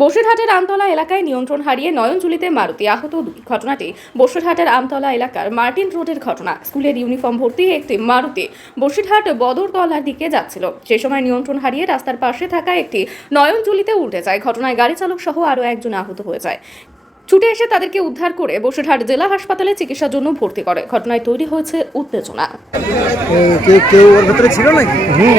বসিরহাটের আমতলা এলাকায় নিয়ন্ত্রণ হারিয়ে নয়নজুলিতে মারুতি আহত ঘটনাটি। বসিরহাটের আমতলা এলাকার মার্টিন রোডের ঘটনা। স্কুলের ইউনিফর্ম ভর্তি একটি মারুতি বসিরহাট বদরতলার দিকে যাচ্ছিল। সে সময় নিয়ন্ত্রণ হারিয়ে রাস্তার পাশে থাকা একটি নয়নজুলিতে উল্টে যায়। ঘটনায় গাড়ি চালক সহ আরও একজন আহত হয়ে যায়। ছুটে এসে তাদেরকে উদ্ধার করে বসিরহাট জেলা হাসপাতালে চিকিৎসার জন্য ভর্তি করে। ঘটনায় তৈরি হয়েছে উত্তেজনা। কেউ কেউ ওর ভেতরে ছিল নাকি? হুম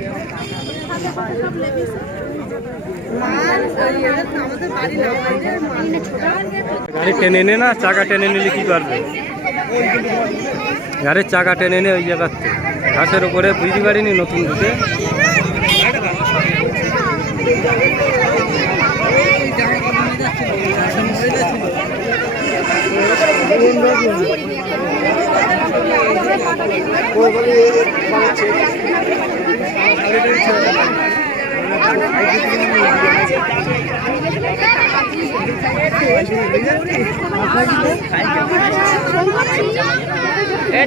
গাড়ি টেনে নে না চাকা টেনে নিলে কি করবে গাড়ির চাকা টেনে নে ওই জায়গাতে ঘাসের উপরে বুঝতে পারিনি নতুন ঢুকে এ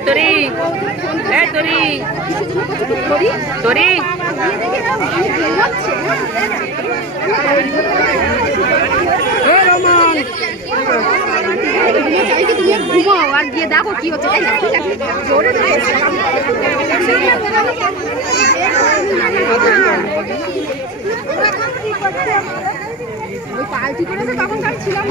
তরি এ তরি তরি। ঘুমাও আর গিয়ে দেখো কি হচ্ছে। জোরে পাল্টি করেছে তখন ছিলাম